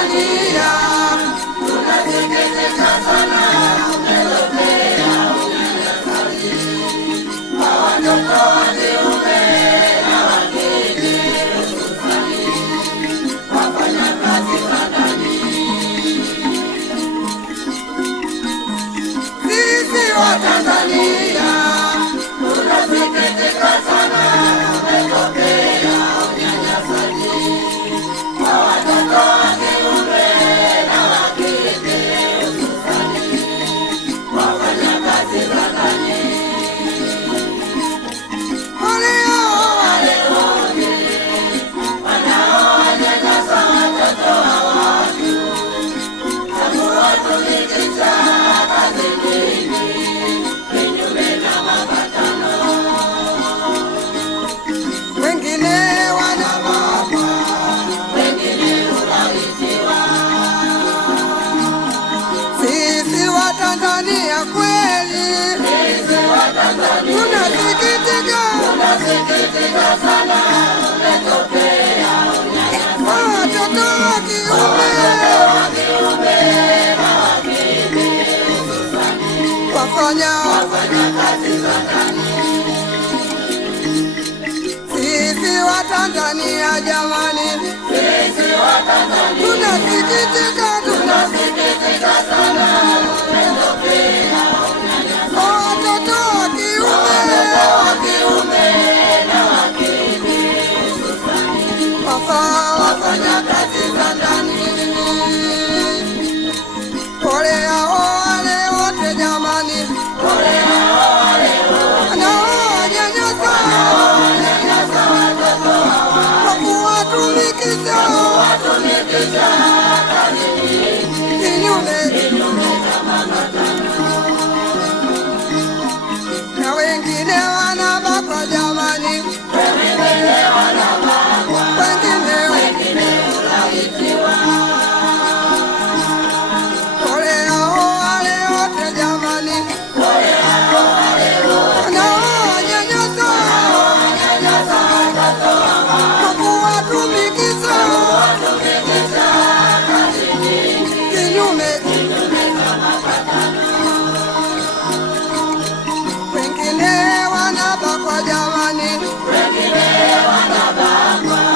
Tanzania tunasikitika sana kumetokea unyanyasaji kwa watoto wa kiume na wa kike, hususani wafanyakazi wa ndani. Sisi wa Tanzania tunasikitika sana kumetokea unyanyasaji kwa watoto wa kiume na wa kike, hususani wafanyakazi wa ndani. Wale wote wanaowanyanyasa watoto wa watu na kuwatumikisha kazi nyingi kinyume na mapatano, wengine wanabakwa, wengine hulawitiwa. Sisi wa Tanzania kweli, tunasikitika sana umetokea unyanyasaji watoto wa kiume na wa kike, hususani wafanyakazi za ndani. Sisi wa Tanzania jamani, sisi wa Tanzania tunasikitika sana umetokea unyanyasaji watoto wa kiume na wa kike, hususani wafanyakazi za ndani. Pole hao wale wote jamani, pole hao wale wanaonyanyasa watoto kwa kuwatumikisha kazi kinyume na mapatano, na wengine wanabakwa jamani, wengine hulawitiwa. Pole hao wale wote jamani, wanaonyanyasa watoto kwa kuwatumikisha kazi kinyume na mapatano, wengine wanabakwa jamani,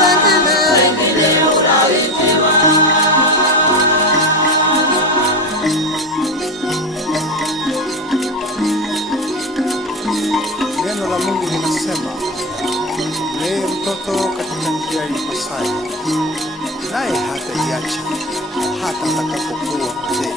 wengine hulawitiwa. Neno la Mungu linasema, mlee mtoto katika njia impasayo, naye hataiacha hata atakapokuwa mzee.